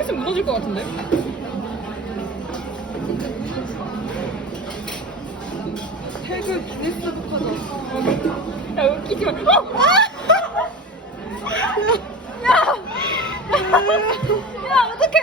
있으면 무너질 것 같은데? 태그 기네스북하자. 야, 웃기지 마. 어! 야, 어떡해?